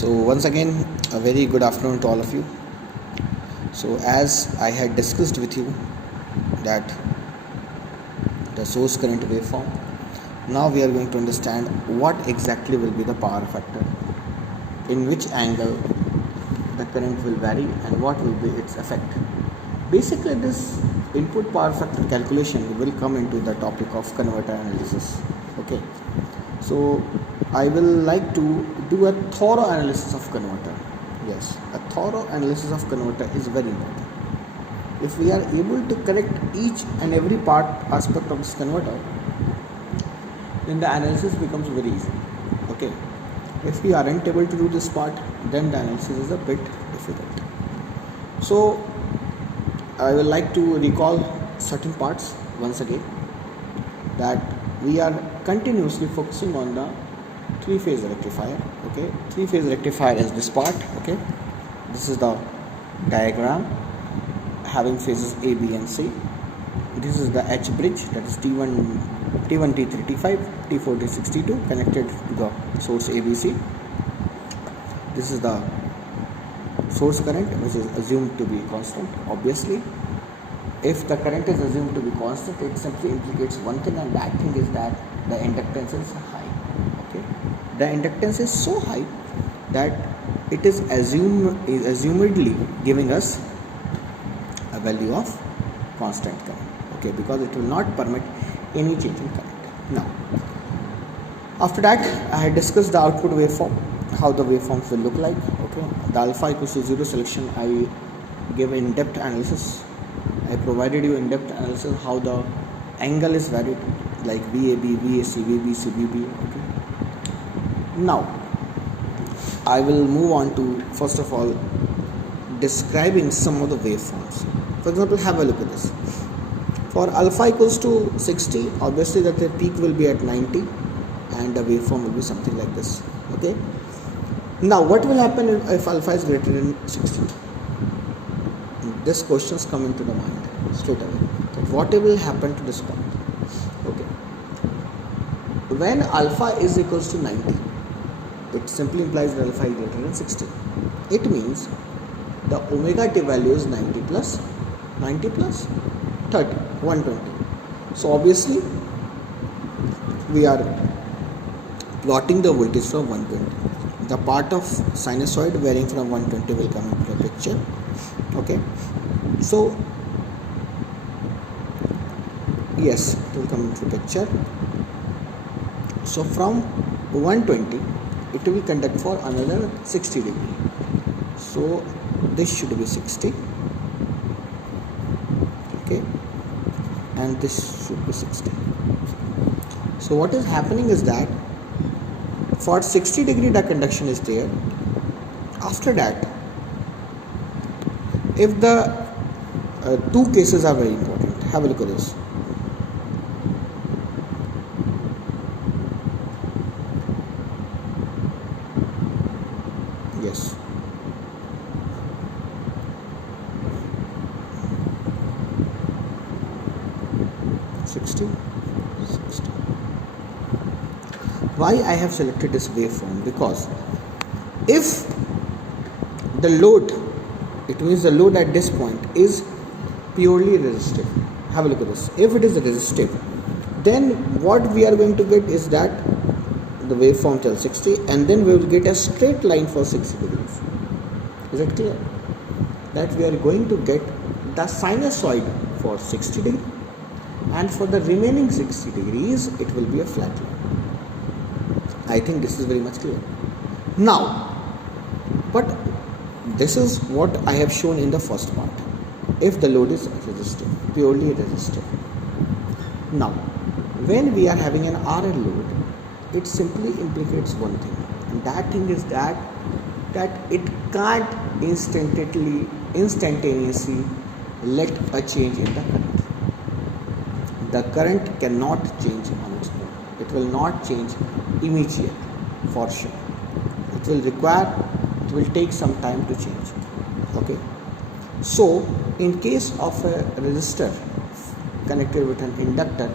So once again, a very good afternoon to all of you. So as I had discussed with you that the source current waveform, now we are going to understand what exactly will be the power factor, in which angle the current will vary and what will be its effect. Basically this input power factor calculation will come into the topic of converter analysis. Okay, so I will like to do a thorough analysis of converter. Yes, a thorough analysis of converter is very important. If we are able to correct each and every part aspect of this converter, then the analysis becomes very easy. Okay, if we aren't able to do this part, then the analysis is a bit difficult. So I will like to recall certain parts once again, that we are continuously focusing on the three-phase rectifier. Okay, three-phase rectifier is this part. Okay, this is the diagram having phases A, B and C. This is the H bridge, that is T1, T3, T5, T4, T6, T2 connected to the source ABC. This is the source current, which is assumed to be constant. Obviously, if the current is assumed to be constant, it simply implicates one thing, and that thing is that the inductance is high. Okay, the inductance is so high that it is assumedly giving us a value of constant current. Okay, because it will not permit any change in current. Now, after that, I had discussed the output waveform, how the waveforms will look like. Okay, the alpha equals to 0 selection, I gave in-depth analysis. I provided you in-depth analysis how the angle is varied, like VAB, VAC, VBC, VB. Okay. Now, I will move on to first of all describing some of the waveforms. For example, have a look at this. For alpha equals to 60, obviously that the peak will be at 90 and the waveform will be something like this. Okay. Now, what will happen if alpha is greater than 60? This questions come into the mind straight away. Okay. What will happen to this point? Okay. When alpha is equals to 90, it simply implies that alpha is greater than 60. It means the omega t value is 90 plus 30, 120. So obviously we are plotting the voltage from 120. The part of sinusoid varying from 120 will come into the picture. Okay, so yes, it will come into the picture. So from 120 it will conduct for another 60 degree. So this should be 60. Okay, and this should be 60. So what is happening is that for 60 degree the conduction is there. After that, if the two cases are very important, have a look at this. Yes. Why I have selected this waveform? Because if the load, it means the load at this point is purely resistive. Have a look at this. If it is resistive, then what we are going to get is that the waveform till 60, and then we will get a straight line for 60 degrees. Is it clear? That we are going to get the sinusoid for 60 degrees, and for the remaining 60 degrees it will be a flat line. I think this is very much clear. Now, but this is what I have shown in the first part. If the load is resistive, purely resistive. Now, when we are having an RL load, it simply implicates one thing, and that thing is that it can't instantaneously let a change in the current. The current cannot change on its own. It will not change immediately, for sure. It will take some time to change. Okay. So, in case of a resistor connected with an inductor,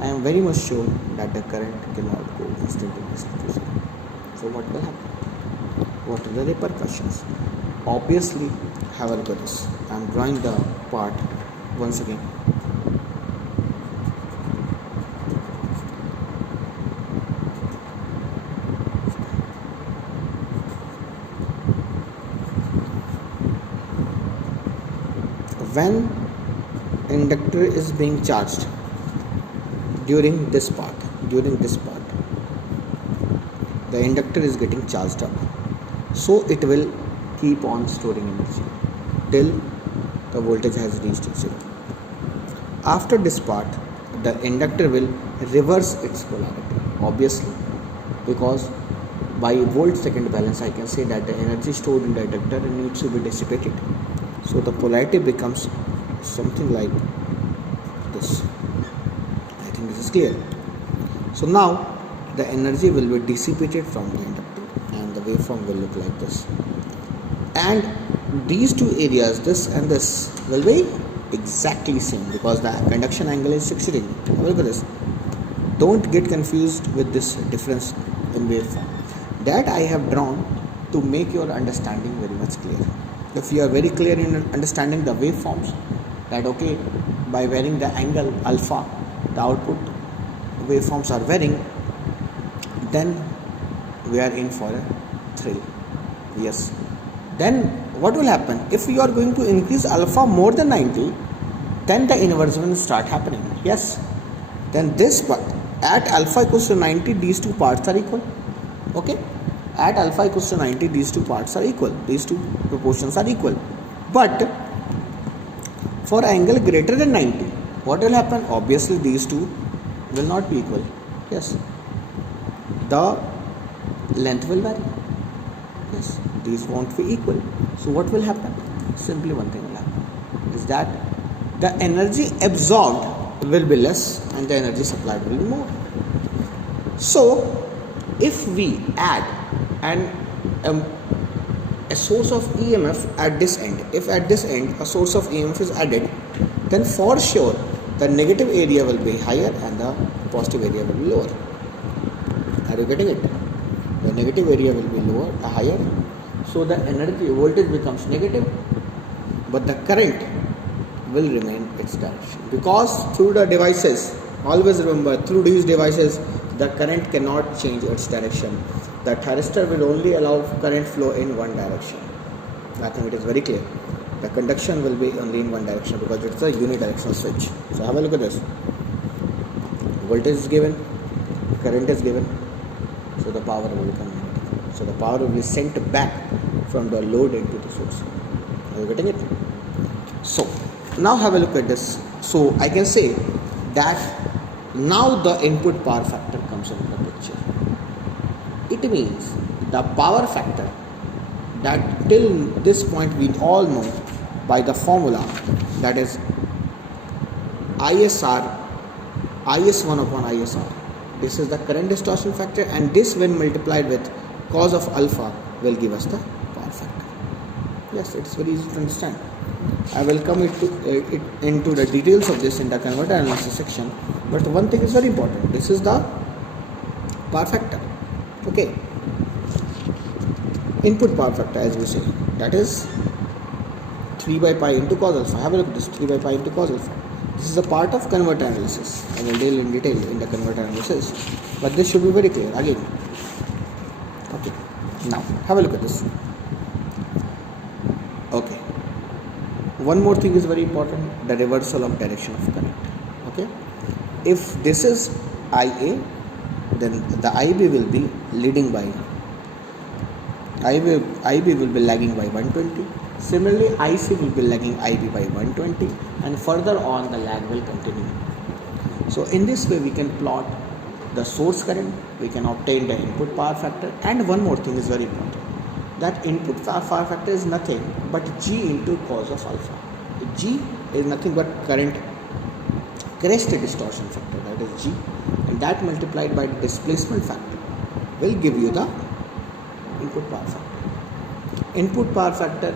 I am very much sure that the current cannot go instantaneously to zero. So what will happen? What are the repercussions? Obviously, have a look at this. I am drawing the part once again. When inductor is being charged during this part, the inductor is getting charged up, so it will keep on storing energy till the voltage has reached 0. After this part, the inductor will reverse its polarity, obviously, because by volt second balance I can say that the energy stored in the inductor needs to be dissipated. So the polarity becomes something like this. I think this is clear. So now the energy will be dissipated from the inductor and the waveform will look like this. And these two areas, this and this, will be exactly same because the conduction angle is 60 degrees. Look at this. Don't get confused with this difference in waveform. That I have drawn to make your understanding very much clear. If you are very clear in understanding the waveforms, that okay, by varying the angle alpha, the output waveforms are varying, then we are in for a thrill. Yes. Then what will happen? If you are going to increase alpha more than 90, then the inversion will start happening. Yes. Then this part, at alpha equals to 90, these two parts are equal. Okay. At alpha equals to 90, these two parts are equal. These two proportions are equal. But for angle greater than 90, what will happen? Obviously, these two will not be equal. Yes. The length will vary. Yes. These won't be equal. So what will happen? Simply one thing will happen. Is that the energy absorbed will be less and the energy supplied will be more. So if we add a source of EMF at this end, if at this end a source of EMF is added, then for sure the negative area will be higher and the positive area will be lower. Are you getting it? The negative area will be lower, higher, so the energy voltage becomes negative, but the current will remain its direction, because through the devices, always remember, through these devices the current cannot change its direction. The thyristor will only allow current flow in one direction. I think it is very clear. The conduction will be only in one direction because it's a unidirectional switch. So have a look at this. Voltage is given, current is given, so the power will become negative. So the power will be sent back from the load into the source. Are you getting it? So now have a look at this. So I can say that now the input power factor comes into the picture. It means the power factor that till this point we all know by the formula, that is ISR, IS1 upon ISR. This is the current distortion factor, and this when multiplied with cos of alpha will give us the power factor. Yes, it's very easy to understand. I will come into the details of this in the converter analysis section, but one thing is very important. This is the power factor. Okay, input power factor, as we say, that is 3 by pi into cos alpha. Have a look at this, 3 by pi into cos alpha. This is a part of converter analysis. I will deal in detail in the converter analysis, but this should be very clear again. Okay, now have a look at this. Okay, one more thing is very important, the reversal of direction of current. Okay, if this is IA, then the IB will be leading by IB will be lagging by 120. Similarly, IC will be lagging IB by 120, and further on the lag will continue. So in this way we can plot the source current, we can obtain the input power factor, and one more thing is very important, that input power factor is nothing but G into cos of alpha. G is nothing but current crest distortion factor, that is G, and that multiplied by the displacement factor will give you the input power factor. Input power factor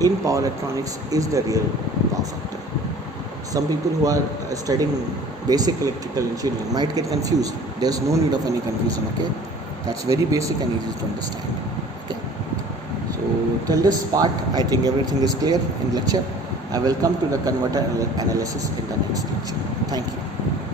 in power electronics is the real power factor. Some people who are studying basic electrical engineering might get confused. There's no need of any confusion. Okay, that's very basic and easy to understand. Okay. till this part, I think everything is clear in lecture. I will come to the converter analysis in the next lecture. Thank you.